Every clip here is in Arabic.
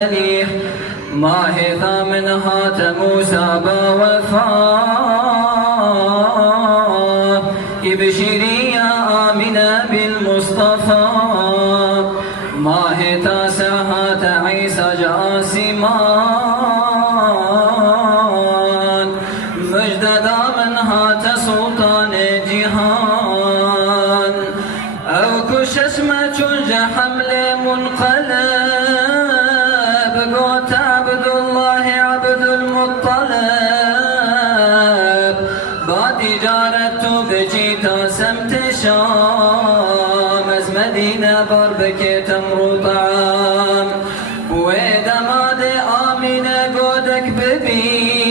ما هذا منها موسى بوفاء ابشري يا آمنة بالمصطفى ما هذا سهات عيسى جاسمان مجددا منها سلطان جهان أو كششمة حمل منقلب قوت عبد الله عبد المطلب باتجارت بجيتا سمت شام از مدينة بربك تمر طعام ودماد آمنة قودك ببي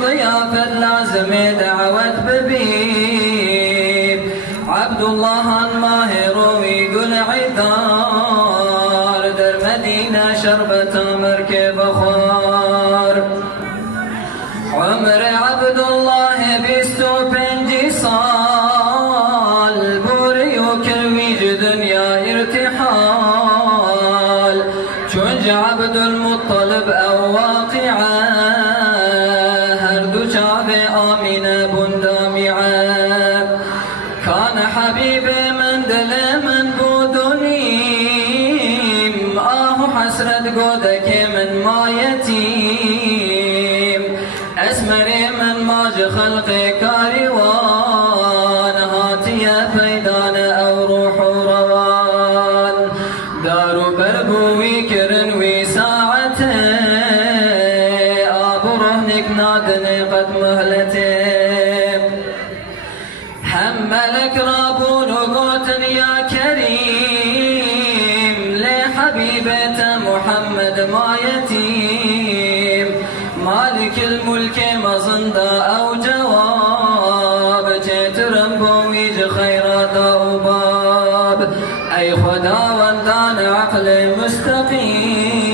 ضيافة لازم دعوت ببي عبد الله الماهر ويقول عذار در مدينة شربة مركب خار عمر عبد الله بيستو بنجي صال بوري وكرويج دنيا ارتحال شنج عبد المطلب أو واقعا هردو شعب آمنة بندامعا كان حبيبي من دل من بودنيم حسرت قودك من ما يتيم اسمري من ماج خلقي كاريوان هاتيا فيدان او روح روان دار بربو ويكرن وساعته ابو رهنك نادني قد مهلته حملك رابون وقوتن يا كريم لحبيبة محمد ما يتيم مالك الملك مظندا أو جواب جيت رنبو ويج خيرات وباب أي خدا وندان عقل مستقيم